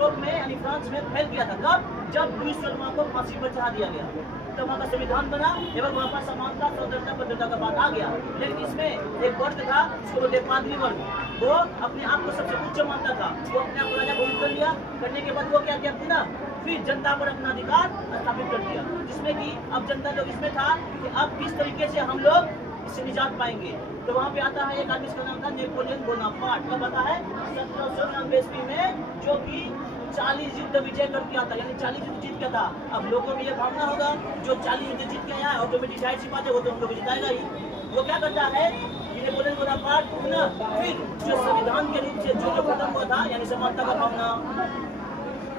Europe में यानी France में फैल गया था। कब? जब लुईस सोलह को फांसी पर चढ़ा दिया गया, तब वहाँ का संविधान बना एवं वहाँ पर समानता, स्वतंत्रता, भद्रता का बात आ गया। लेकिन इसमें एक वर्ग था, उसको बोलते पादरी वर्ग, वो अपने आप को सबसे उच्च मानता था। वो अपने आप को राजा घोषित कर लिया। करने के बाद वो क्या किया पुनः फिर जनता पर अपना अधिकार स्थापित कर दिया, जिसमें कि अब जनता लोग इसमें था कि अब किस तरीके से हम लोग इससे निजात पाएंगे। तो वहाँ पे आता है एक आदमी, इसका नाम था नेपोलियन बोनापार्ट। कब आता है? 1799 ईस्वी में, जो कि 40 युद्ध विजय करके आता, यानी 40 युद्ध जीत गया था। अब लोगों में ये भावना होगा जो 40 युद्ध जीत के आया ऑटोमेटिक जाहिर सी बात है वो तो हम लोग जिताएगा ही। वो क्या करता है? नेपोलियन बोनापार्ट पुनः फिर जो संविधान के रूप से जो खत्म हुआ था, यानी समानता का भावना,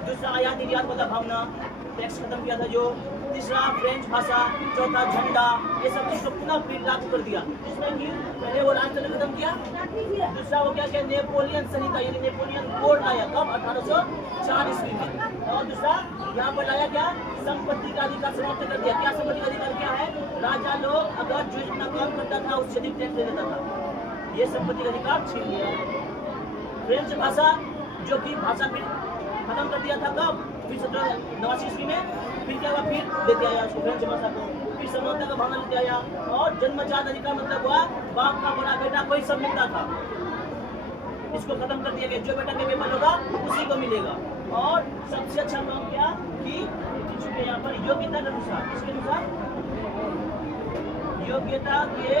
दूसरा आयात निर्यात वाला भावना, टैक्स खत्म किया था जो, तीसरा फ्रेंच भाषा, चौथा झंडा, ये सब चीज को पुनः फिर लागू कर दिया। जिसमें कि पहले वो राजतंत्र खत्म किया, दूसरा वो क्या किया? नेपोलियन संहिता यानी नेपोलियन कोड लाया। कब? 1804 ईस्वी में। और दूसरा यहाँ पर लाया क्या? संपत्ति का अधिकार समाप्त कर दिया। क्या संपत्ति का अधिकार क्या है? राजा लोग अगर जो जितना काम करता था उससे अधिक टैक्स दे देता था, ये संपत्ति का अधिकार छीन लिया। फ्रेंच भाषा, जो कि भाषा फिर खत्म कर दिया था। कब? फिर 1789 ईस्वी में। फिर क्या हुआ? फिर लेते आया उसको, फ्रेंच भाषा को। फिर समानता का भावना लेते आया। और जन्मजात अधिकार मतलब हुआ बाप का बड़ा बेटा कोई सब मिलता था, इसको खत्म कर दिया गया। जो बेटा केपेबल होगा उसी को मिलेगा। और सबसे अच्छा काम क्या कि यहाँ पर योग्यता के अनुसार, किसके अनुसार? योग्यता के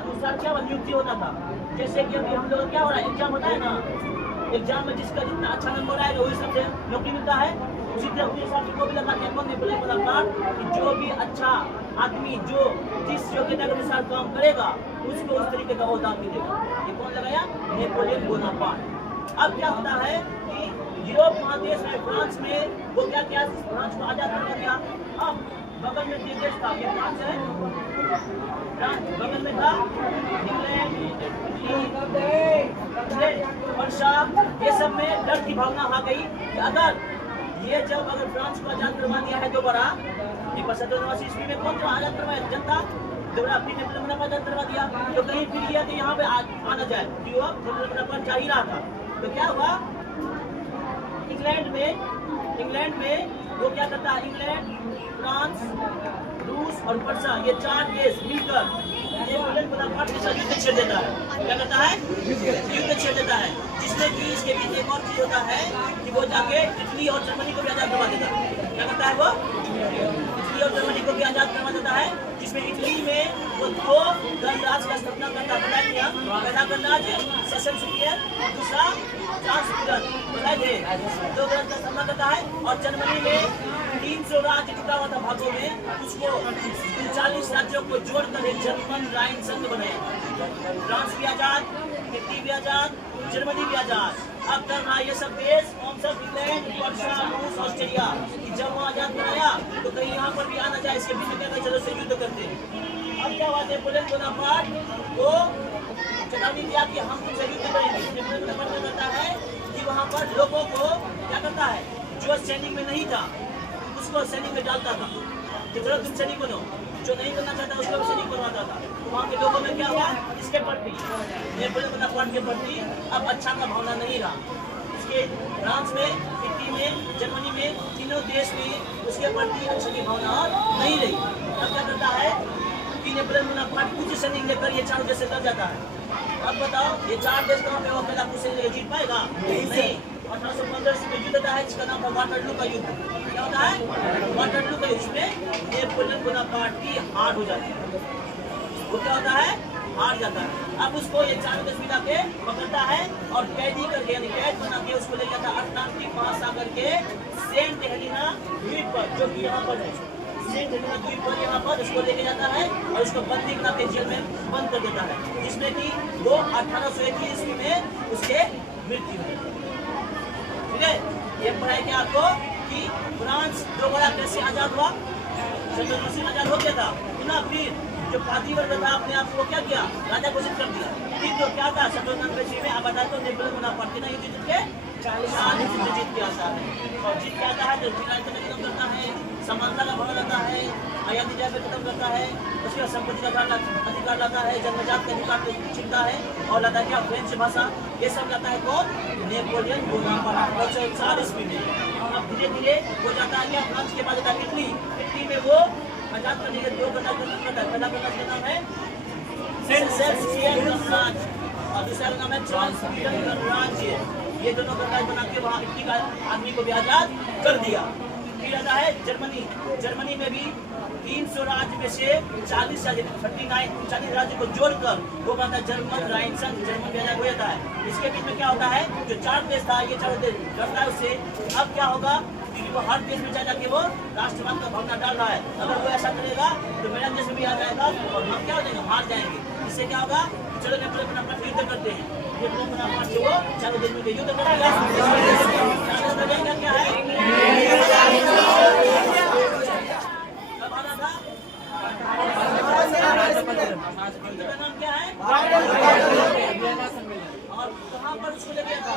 अनुसार क्या नियुक्ति होता था। जैसे कि अभी हम लोग क्या हो रहा है, एग्जाम होता है ना, एग्जाम में जिसका जितना अच्छा नंबर आएगा वही सबसे नौकरी मिलता है। उसी तरह अपने हिसाब से को भी लगा कि जो भी अच्छा आदमी जो जिस योग्यता के अनुसार काम करेगा उसको उस तरीके का ओहदा मिलेगा। ये कौन लगाया? Napoleon Bonaparte. अब क्या होता है कि यूरोप महादेश में, फ्रांस में वो क्या किया? फ्रांस को आजाद कर दिया। अब बगल में देश था, ये फ्रांस है, बगल में था इंग्लैंड, वर्षा, ये सब में डर की भावना आ गई कि अगर फ्रांस को आजाद करवा दिया है दोबारा, 1789 ईस्वी में कौन आजाद करवाया? जनता। दोबारा अपनी नेपोलियन को आजाद करवा दिया तो कहीं फिर यह कि यहाँ पे आना जाए, जो अब नेपोलियन चाह ही रहा था। तो क्या हुआ? इंग्लैंड में वो क्या करता है? इंग्लैंड, फ्रांस, रूस और वर्षा, ये 4 देश मिलकर नेपोलियन बोनापार्ट के साथ युद्ध छेड़ देता है। क्या करता है? युद्ध छेड़ देता है। जिसमें कि इसके बीच एक और चीज होता है कि वो जाके इटली और जर्मनी को भी आजाद करवा देता है। क्या करता है वो? इटली और जर्मनी को भी आजाद करवा देता है। जिसमें इटली में वो 2 गणराज्य का स्थापना करता है। पहला गणराज्य सेशन सुपीरियर, दूसरा चार्ल्स सुपीरियर, 2 गणराज्य का स्थापना करता है। और जर्मनी में 300 राज्य टूटा हुआ था भागों में, उसको 39 राज्यों को जोड़कर एक जर्मन राइन संघ बनाया। फ्रांस भी आजाद, इटली भी आजाद, जर्मनी भी आजाद। अब कर रहा ये सब देश, कौन सा? इंग्लैंड, वर्षा, रूस, ऑस्ट्रेलिया। जब वहाँ आजाद कराया तो कहीं यहाँ पर भी आना जाए, इसके बीच में चलो से युद्ध करते हैं। अब क्या हुआ? नेपोलियन बोनापार्ट को चेतावनी दिया कि हम तुमसे युद्ध करेंगे। नेपोलियन बोनापार्ट करता है कि वहाँ पर लोगों को क्या करता है? जो सैनिक में नहीं था उसको सैनिक में डालता था कि चलो तुम सैनिक बनो, जो नहीं करना चाहता उसको भी सैनिक बनवाता था। तो वहाँ के लोगों में क्या हुआ? इसके प्रति, नेपोलियन बोनापार्ट के प्रति अब अच्छा का भावना नहीं रहा। इसके फ्रांस में, इटली में, जर्मनी में, तीनों देश में उसके प्रति अच्छे की भावना नहीं रही। अब क्या करता है कि नेपोलियन बोनापार्ट कुछ सैनिक लेकर ये 4 देश से लड़ जाता है। अब बताओ ये 4 देश कहाँ पे वो अकेला कुछ सैनिक जीत पाएगा? नहीं। 1815 में युद्ध होता है जिसका नाम है वाटरलू का युद्ध। क्या होता है? वाटरलू का युद्ध में नेपोलियन बोनापार्ट की हार हो जाती है। वो क्या होता है? हार जाता है। अब उसको ये 4 देश मिला के पकड़ता है और कैदी करके, यानी कैद बना के उसको ले जाता है अटलांटिक महासागर के सेंट हेलेना द्वीप पर, जो कि यहाँ पर है। सेंट हेलेना द्वीप पर यहाँ पर उसको लेके जाता है और उसको बंदी बना के जेल में बंद कर देता है, जिसमें कि वो 1821 ईस्वी में उसके मृत्यु हुई। ठीक है, ये पढ़ाई क्या आपको कि फ्रांस दोबारा कैसे आजाद हुआ? 1789 आजाद हो गया था ना। फिर जो पादी वर्ग था अपने आप को क्या किया? राजा घोषित कर दिया। फिर जो क्या था 1799 में आबाद तो नेपोलियन बोनापार्ट ना युद्ध जीत के 40 युद्ध जीत के आता है। और जीत के आता है तो किराए में खत्म करता है, समानता का भाव लाता है, आयाती जय पे खत्म करता है, उसके बाद संपत्ति का अधिकार लाता है, जन्मजात के अधिकार छीनता है और लाता है क्या फ्रेंच भाषा, ये सब लाता है कौन? नेपोलियन बोनापार्ट 1940 में। अब धीरे धीरे हो जाता है क्या? फ्रांस के बाद जाता है इटली। इटली में वो आजाद करने के 2 गणराज्य खत्म करता है। पहला गणराज्य का नाम है सेल्सियन गणराज्य और दूसरा का नाम है ट्रांसमिलियन गणराज्य। ये दोनों गणराज्य बना के वहाँ इटली का आदमी को भी आजाद कर दिया। फिर आता है जर्मनी। जर्मनी में भी 300 राज्य में से 40 राज्य 40 राज्य को जोड़कर वो बनता है जर्मन राइन संघ। जर्मन भी आजाद हो जाता है। इसके बीच में क्या होता है? जो 4 देश था, ये 4 देश लड़ता है उससे। अब क्या होगा? वो हर देश में जा जाके वो राष्ट्रवाद का भावना डाल रहा है। अगर वो ऐसा करेगा तो मेरा देश भी आ जाएगा और हम क्या हो जाएंगे? हार जाएंगे। इससे क्या होगा? चलो अपना युद्ध करते हैं। ये बोनापार्ट से वो 4 देश में युद्ध करेगा। क्या है? कब आना था? नाम क्या है? और कहाँ पर उसको ले गया था?